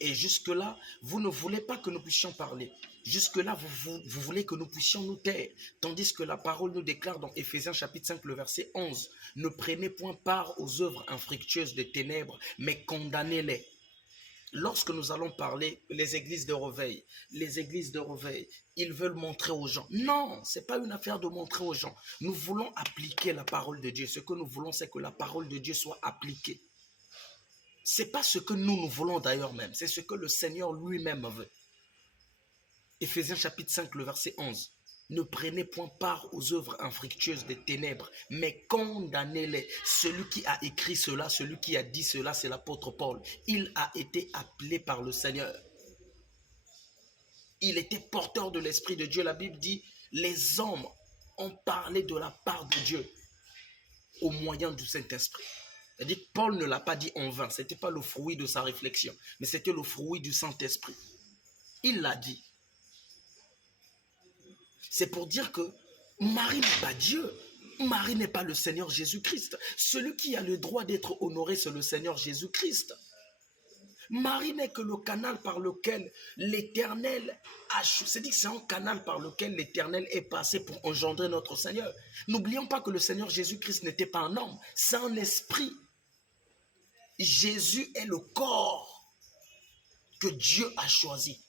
Et jusque-là, vous ne voulez pas que nous puissions parler. Jusque-là, vous voulez que nous puissions nous taire. Tandis que la parole nous déclare dans Éphésiens chapitre 5, le verset 11, « Ne prenez point part aux œuvres infructueuses des ténèbres, mais condamnez-les. » Lorsque nous allons parler les églises de réveil, ils veulent montrer aux gens. Non, ce n'est pas une affaire de montrer aux gens. Nous voulons appliquer la parole de Dieu. Ce que nous voulons, c'est que la parole de Dieu soit appliquée. Ce n'est pas ce que nous voulons d'ailleurs même. C'est ce que le Seigneur lui-même veut. Éphésiens chapitre 5, le verset 11. Ne prenez point part aux œuvres infructueuses des ténèbres, mais condamnez-les. Celui qui a écrit cela, celui qui a dit cela, c'est l'apôtre Paul. Il a été appelé par le Seigneur. Il était porteur de l'Esprit de Dieu. La Bible dit, les hommes ont parlé de la part de Dieu au moyen du Saint-Esprit. C'est-à-dire que Paul ne l'a pas dit en vain. Ce n'était pas le fruit de sa réflexion, mais c'était le fruit du Saint-Esprit. Il l'a dit. C'est pour dire que Marie n'est pas Dieu. Marie n'est pas le Seigneur Jésus-Christ. Celui qui a le droit d'être honoré, c'est le Seigneur Jésus-Christ. Marie n'est que le canal par lequel l'Éternel a... C'est-à-dire que c'est un canal par lequel l'Éternel est passé pour engendrer notre Seigneur. N'oublions pas que le Seigneur Jésus-Christ n'était pas un homme, c'est un esprit. Jésus est le corps que Dieu a choisi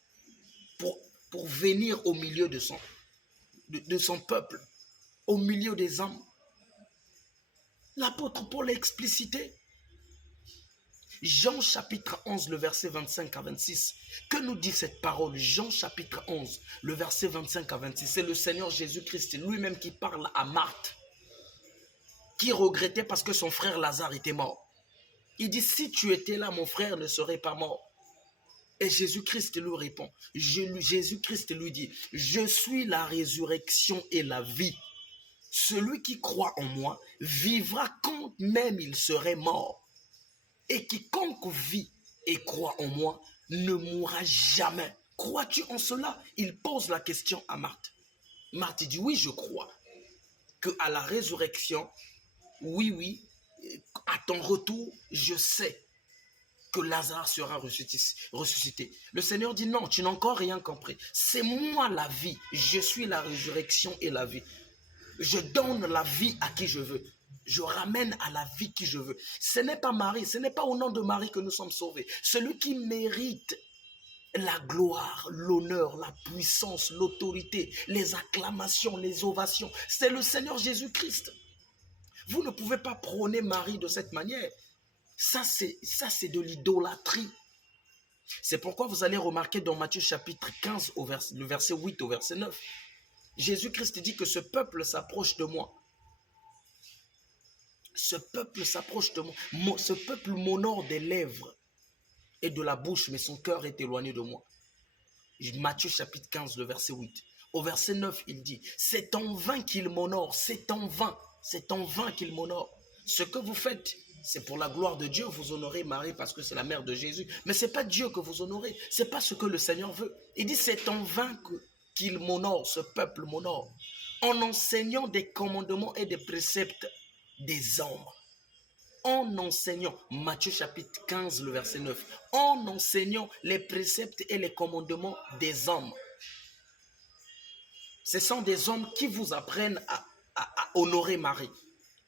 pour venir au milieu de son peuple, au milieu des hommes. L'apôtre Paul a explicité. Jean chapitre 11, le verset 25 à 26. Que nous dit cette parole? Jean chapitre 11, le verset 25 à 26. C'est le Seigneur Jésus-Christ lui-même qui parle à Marthe, qui regrettait parce que son frère Lazare était mort. Il dit, si tu étais là, mon frère ne serait pas mort. Et Jésus-Christ lui répond. Jésus-Christ lui dit, je suis la résurrection et la vie. Celui qui croit en moi vivra quand même il serait mort. Et quiconque vit et croit en moi ne mourra jamais. Crois-tu en cela? Il pose la question à Marthe. Marthe dit, oui, je crois qu'à la résurrection, oui, à ton retour, je sais que Lazare sera ressuscité. Le Seigneur dit, non, tu n'as encore rien compris. C'est moi la vie. Je suis la résurrection et la vie. Je donne la vie à qui je veux. Je ramène à la vie qui je veux. Ce n'est pas Marie, ce n'est pas au nom de Marie que nous sommes sauvés. Celui qui mérite la gloire, l'honneur, la puissance, l'autorité, les acclamations, les ovations, c'est le Seigneur Jésus-Christ. Vous ne pouvez pas prôner Marie de cette manière. Ça, c'est de l'idolâtrie. C'est pourquoi vous allez remarquer dans Matthieu chapitre 15, le verset 8 au verset 9, Jésus-Christ dit que ce peuple s'approche de moi. Ce peuple s'approche de moi. Ce peuple m'honore des lèvres et de la bouche, mais son cœur est éloigné de moi. Matthieu chapitre 15, le verset 8. Au verset 9, il dit, c'est en vain qu'il m'honore, c'est en vain qu'il m'honore. Ce que vous faites, c'est pour la gloire de Dieu, vous honorez Marie parce que c'est la mère de Jésus. Mais ce n'est pas Dieu que vous honorez, ce n'est pas ce que le Seigneur veut. Il dit, c'est en vain qu'il m'honore, ce peuple m'honore, en enseignant des commandements et des préceptes des hommes. En enseignant, Matthieu chapitre 15, le verset 9, en enseignant les préceptes et les commandements des hommes. Ce sont des hommes qui vous apprennent à honorer Marie.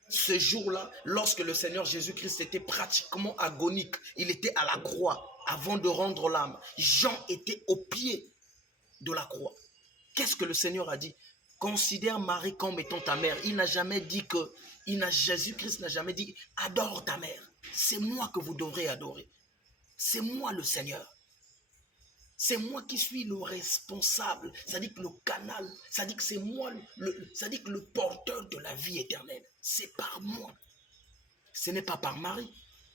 Ce jour-là, lorsque le Seigneur Jésus-Christ était pratiquement agonique, il était à la croix avant de rendre l'âme. Jean était au pied de la croix. Qu'est-ce que le Seigneur a dit? Considère Marie comme étant ta mère. Il n'a jamais dit que, Jésus-Christ n'a jamais dit, adore ta mère. C'est moi que vous devrez adorer. C'est moi le Seigneur. C'est moi qui suis le responsable. C'est-à-dire que le canal, c'est-à-dire que c'est moi, c'est-à-dire que le porteur de la vie éternelle. C'est par moi. Ce n'est pas par Marie.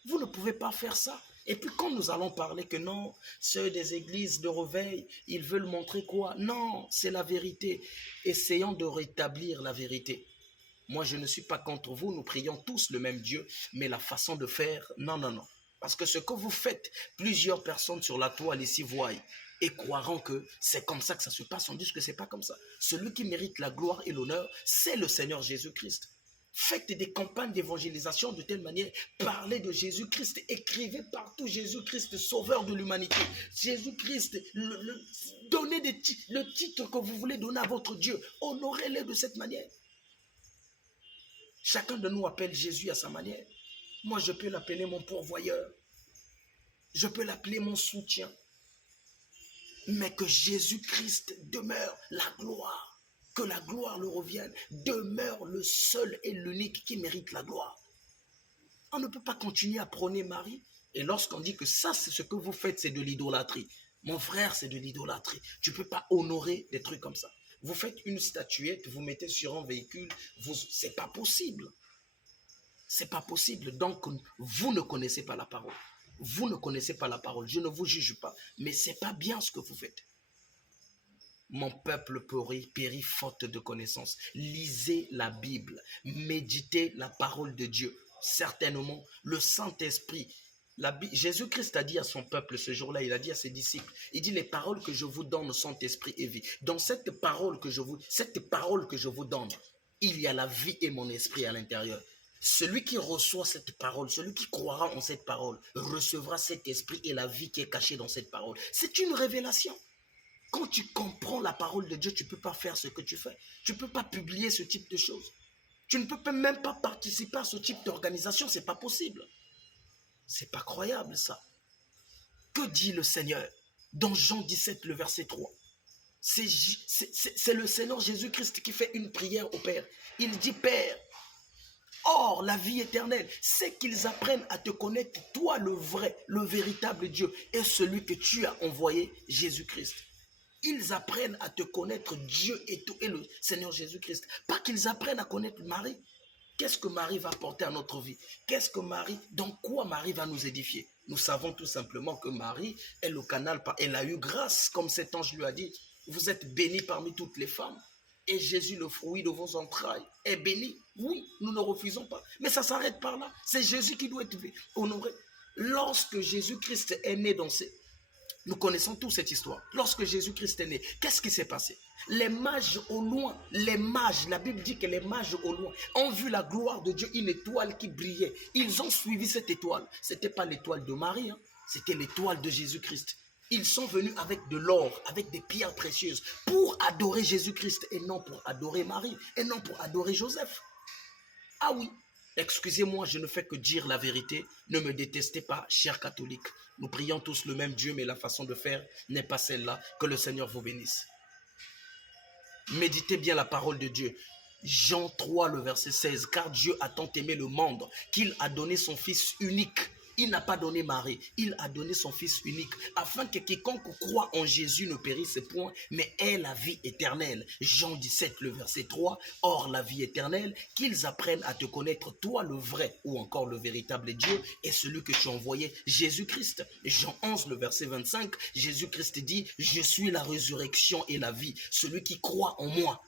Vous ne pouvez pas faire ça. Et puis quand nous allons parler que non, ceux des églises de réveil, ils veulent montrer quoi? Non, c'est la vérité. Essayons de rétablir la vérité. Moi, je ne suis pas contre vous, nous prions tous le même Dieu, mais la façon de faire, non. Parce que ce que vous faites, plusieurs personnes sur la toile ici voient et croiront que c'est comme ça que ça se passe. On dit que ce n'est pas comme ça. Celui qui mérite la gloire et l'honneur, c'est le Seigneur Jésus-Christ. Faites des campagnes d'évangélisation de telle manière. Parlez de Jésus-Christ. Écrivez partout Jésus-Christ, sauveur de l'humanité. Jésus-Christ, donnez le titre que vous voulez donner à votre Dieu. Honorez-le de cette manière. Chacun de nous appelle Jésus à sa manière. Moi, je peux l'appeler mon pourvoyeur. Je peux l'appeler mon soutien. Mais que Jésus-Christ demeure la gloire. Que la gloire le revienne. Demeure le seul et l'unique qui mérite la gloire. On ne peut pas continuer à prôner Marie. Et lorsqu'on dit que ça, c'est ce que vous faites, c'est de l'idolâtrie. Mon frère, c'est de l'idolâtrie. Tu ne peux pas honorer des trucs comme ça. Vous faites une statuette, vous mettez sur un véhicule. C'est pas possible. C'est pas possible. Donc, vous ne connaissez pas la parole. Vous ne connaissez pas la parole. Je ne vous juge pas. Mais ce n'est pas bien ce que vous faites. Mon peuple périt faute de connaissance. Lisez la Bible. Méditez la parole de Dieu. Certainement, le Saint-Esprit. Jésus-Christ a dit à son peuple ce jour-là, il a dit à ses disciples, il dit les paroles que je vous donne sont esprit et vie. Dans cette parole que je vous donne, il y a la vie et mon esprit à l'intérieur. Celui qui reçoit cette parole, celui qui croira en cette parole, recevra cet esprit et la vie qui est cachée dans cette parole. C'est une révélation. Quand tu comprends la parole de Dieu, tu ne peux pas faire ce que tu fais. Tu ne peux pas publier ce type de choses. Tu ne peux même pas participer à ce type d'organisation. Ce n'est pas possible. Ce n'est pas croyable ça. Que dit le Seigneur dans Jean 17, le verset 3? C'est le Seigneur Jésus-Christ qui fait une prière au Père. Il dit, Père, or la vie éternelle, c'est qu'ils apprennent à te connaître, toi le vrai, le véritable Dieu, et celui que tu as envoyé, Jésus-Christ. Ils apprennent à te connaître Dieu et le Seigneur Jésus-Christ. Pas qu'ils apprennent à connaître Marie. Qu'est-ce que Marie va apporter à notre vie? Dans quoi Marie va nous édifier? Nous savons tout simplement que Marie est le canal, elle a eu grâce, comme cet ange lui a dit. Vous êtes bénie parmi toutes les femmes. Et Jésus, le fruit de vos entrailles, est béni. Oui, nous ne refusons pas. Mais ça s'arrête par là. C'est Jésus qui doit être honoré. Lorsque Jésus-Christ est né nous connaissons tous cette histoire. Lorsque Jésus-Christ est né, qu'est-ce qui s'est passé? Les mages au loin, la Bible dit que les mages au loin ont vu la gloire de Dieu, une étoile qui brillait. Ils ont suivi cette étoile. Ce n'était pas l'étoile de Marie, c'était l'étoile de Jésus-Christ. Ils sont venus avec de l'or, avec des pierres précieuses, pour adorer Jésus-Christ et non pour adorer Marie, et non pour adorer Joseph. Ah oui, excusez-moi, je ne fais que dire la vérité. Ne me détestez pas, chers catholiques. Nous prions tous le même Dieu, mais la façon de faire n'est pas celle-là. Que le Seigneur vous bénisse. Méditez bien la parole de Dieu. Jean 3, le verset 16. Car Dieu a tant aimé le monde qu'il a donné son Fils unique. Il n'a pas donné Marie, il a donné son Fils unique, afin que quiconque croit en Jésus ne périsse point, mais ait la vie éternelle. Jean 17, le verset 3, or la vie éternelle, qu'ils apprennent à te connaître, toi le vrai ou encore le véritable Dieu, et celui que tu as envoyé, Jésus-Christ. Jean 11, le verset 25, Jésus-Christ dit, je suis la résurrection et la vie, celui qui croit en moi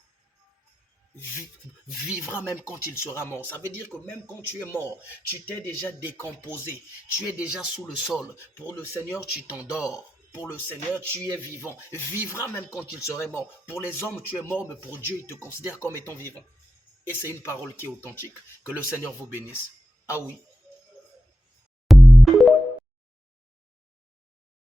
vivra même quand il sera mort. Ça veut dire que même quand tu es mort, tu t'es déjà décomposé, tu es déjà sous le sol. Pour le Seigneur, tu t'endors. Pour le Seigneur, tu es vivant. Vivra même quand il serait mort. Pour les hommes, tu es mort, mais pour Dieu, il te considère comme étant vivant. Et c'est une parole qui est authentique. Que le Seigneur vous bénisse. Ah oui,